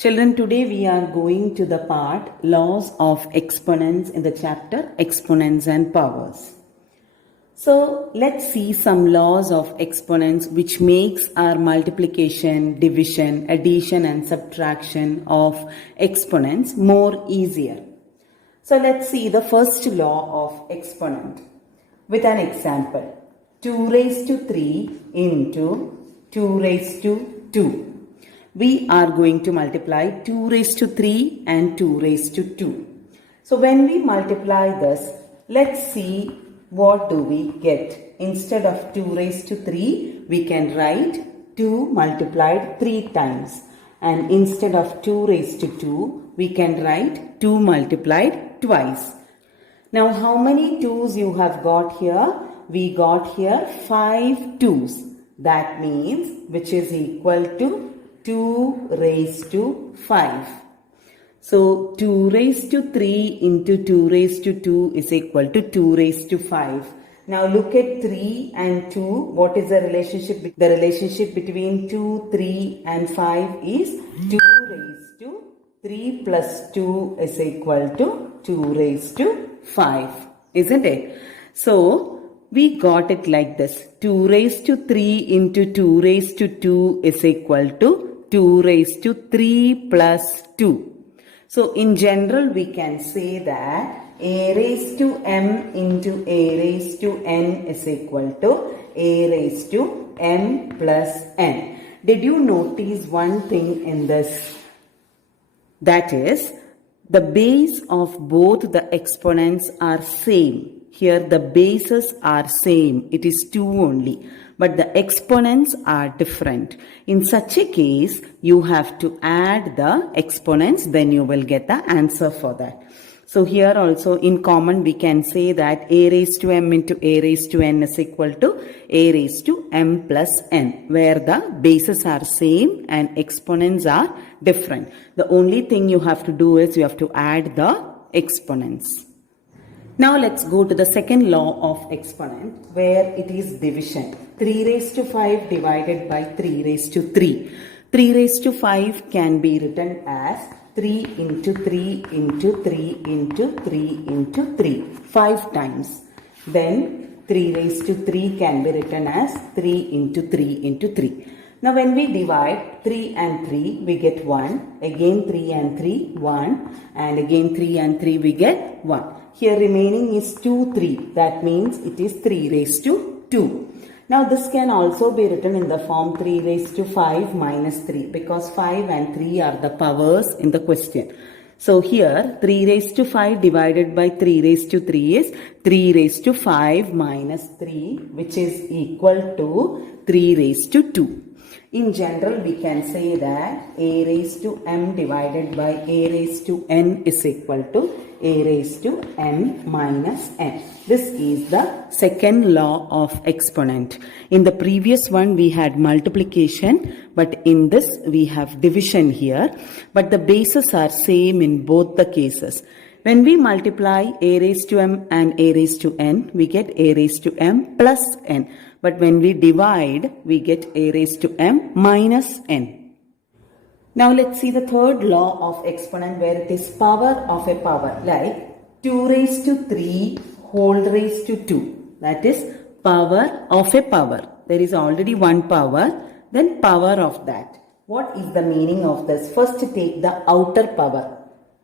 Children, today we are going to the part Laws of Exponents in the chapter Exponents and Powers. So let's see some laws of exponents which makes our multiplication, division, addition and subtraction of exponents more easier. So let's see the first law of exponent with an example. 2 raised to 3 into 2 raised to 2. We are going to multiply 2 raised to 3 and 2 raised to 2. So when we multiply this, let's see what do we get. Instead of 2 raised to 3, we can write 2 multiplied 3 times. And instead of 2 raised to 2, we can write 2 multiplied twice. Now how many 2's you have got here? We got here 5 2's. That means which is equal to 2 raised to 5. So 2 raised to 3 into 2 raised to 2 is equal to 2 raised to 5. Now look at 3 and 2. What is the relationship? The relationship between 2, 3 and 5 is 2 raised to 3 plus 2 is equal to 2 raised to 5. Isn't it? So we got it like this. 2 raised to 3 into 2 raised to 2 is equal to 2 raised to 3 plus 2. So in general we can say that a raised to m into a raised to n is equal to a raised to m plus n. Did you notice one thing in this? That is, the base of both the exponents are same. Here the bases are same. It is 2 only. But the exponents are different. In such a case, you have to add the exponents, then you will get the answer for that. So here also in common we can say that a raised to m into a raised to n is equal to a raised to m plus n, where the bases are same and exponents are different. The only thing you have to do is you have to add the exponents. Now let's go to the second law of exponent where it is division. 3 raised to 5 divided by 3 raised to 3. 3 raised to 5 can be written as 3 into 3 into 3 into 3 into 3. 5 times. Then 3 raised to 3 can be written as 3 into 3 into 3. Now when we divide 3 and 3 we get 1. Again 3 and 3 1. And again 3 and 3 we get 1. Here remaining is 2, 3. That means it is 3 raised to 2. Now this can also be written in the form 3 raised to 5 minus 3 because 5 and 3 are the powers in the question. So here 3 raised to 5 divided by 3 raised to 3 is 3 raised to 5 minus 3, which is equal to 3 raised to 2. In general, we can say that a raised to m divided by a raised to n is equal to a raised to m minus n. This is the second law of exponent. In the previous one, we had multiplication, but in this, we have division here. But the bases are same in both the cases. When we multiply a raised to m and a raised to n, we get a raised to m plus n. But when we divide, we get a raised to m minus n. Now let's see the third law of exponent where it is power of a power, like 2 raised to 3 whole raised to 2. That is power of a power. There is already one power, then power of that. What is the meaning of this? First take the outer power,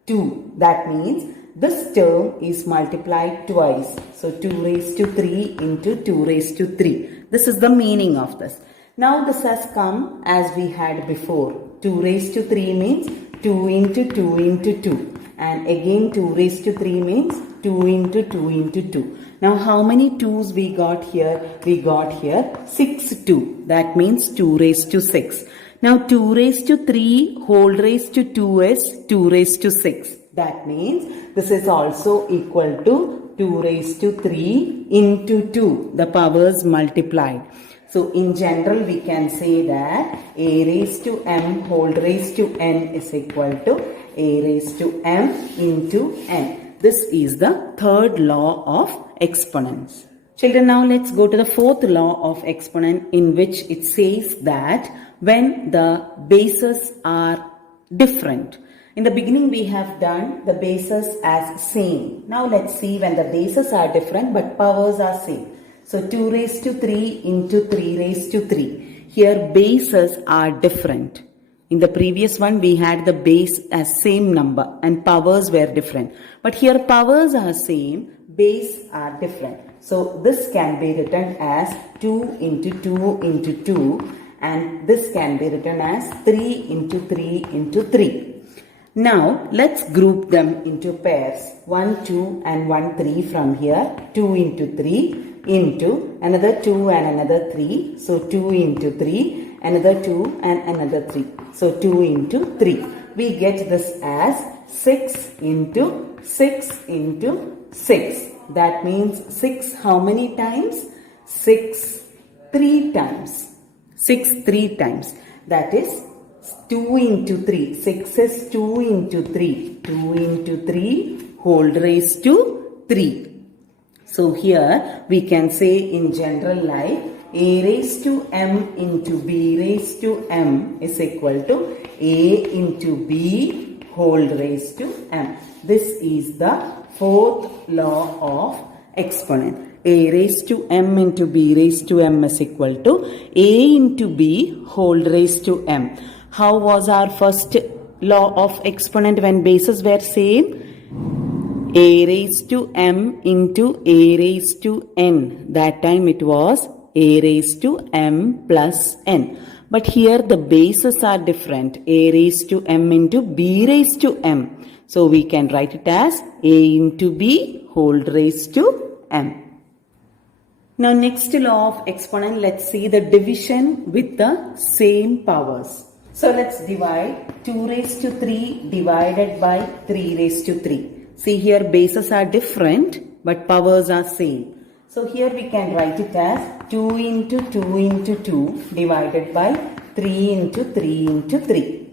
2. That means this term is multiplied twice. So 2 raised to 3 into 2 raised to 3. This is the meaning of this. Now this has come as we had before. 2 raised to 3 means 2 into 2 into 2. And again 2 raised to 3 means 2 into 2 into 2. Now how many 2's we got here? We got here 6 2. That means 2 raised to 6. Now 2 raised to 3 whole raised to 2 is 2 raised to 6. That means this is also equal to 2 raised to 3 into 2. The powers multiplied. So in general we can say that a raised to m whole raised to n is equal to a raised to m into n. This is the third law of exponents. Children, now let's go to the fourth law of exponent in which it says that when the bases are different. In the beginning we have done the bases as same. Now let's see when the bases are different but powers are same. So 2 raised to 3 into 3 raised to 3. Here bases are different. In the previous one we had the base as same number and powers were different. But here powers are same, base are different. So this can be written as 2 into 2 into 2 and this can be written as 3 into 3 into 3. Now let's group them into pairs 1, 2 and 1, 3 from here. 2 into 3 into another 2 and another 3. So 2 into 3, another 2 and another 3. So 2 into 3. We get this as 6 into 6 into 6. That means 6 how many times? 6 3 times. 6 3 times. That is 2 into 3. 6 is 2 into 3. 2 into 3 whole raised to 3. So here we can say in general like a raised to m into b raised to m is equal to a into b whole raised to m. This is the fourth law of exponent. A raised to m into b raised to m is equal to a into b whole raised to m. How was our first law of exponent when bases were same? A raised to m into a raised to n. That time it was a raised to m plus n. But here the bases are different. A raised to m into b raised to m. So we can write it as a into b whole raised to m. Now next law of exponent, let's see the division with the same powers. So let's divide 2 raised to 3 divided by 3 raised to 3. See here bases are different but powers are same. So here we can write it as 2 into 2 into 2 divided by 3 into 3 into 3.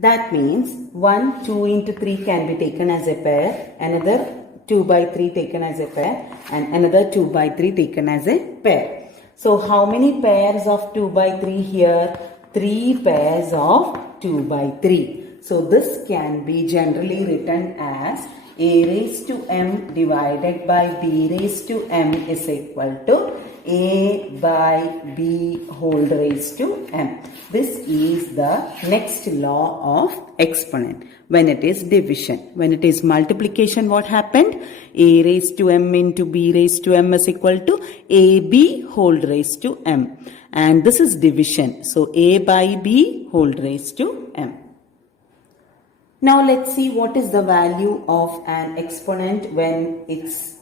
That means 1, 2 into 3 can be taken as a pair, another 2 by 3 taken as a pair and another 2 by 3 taken as a pair. So how many pairs of 2 by 3 here? 3 pairs of 2 by 3. So this can be generally written as a raised to m divided by b raised to m is equal to a by b whole raised to m. This is the next law of exponent when it is division. When it is multiplication, what happened? A raised to m into b raised to m is equal to ab whole raised to m. And this is division. So a by b whole raised to m. Now let's see what is the value of an exponent when its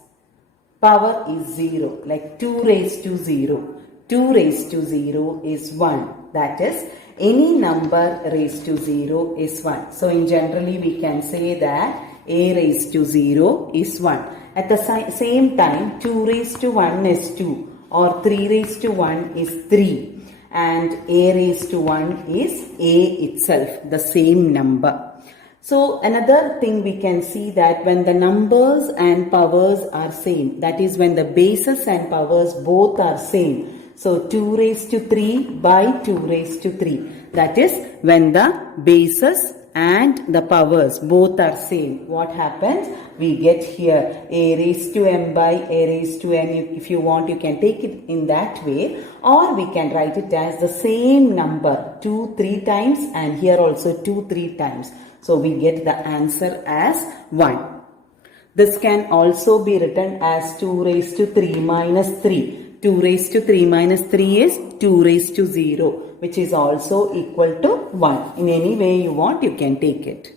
power is 0. Like 2 raised to 0. 2 raised to 0 is 1. That is, any number raised to 0 is 1. So in generally we can say that a raised to 0 is 1. At the same time 2 raised to 1 is 2 or 3 raised to 1 is 3 and a raised to 1 is a itself, the same number. So another thing we can see that when the numbers and powers are same, that is when the bases and powers both are same. So 2 raised to 3 by 2 raised to 3. That is when the bases and the powers both are same. What happens? We get here a raised to m by a raised to n. If you want, you can take it in that way, or we can write it as the same number 2 3 times and here also 2 3 times. So we get the answer as 1. This can also be written as 2 raised to 3 minus 3. 2 raised to 3 minus 3 is 2 raised to 0, which is also equal to 1. In any way you want, you can take it.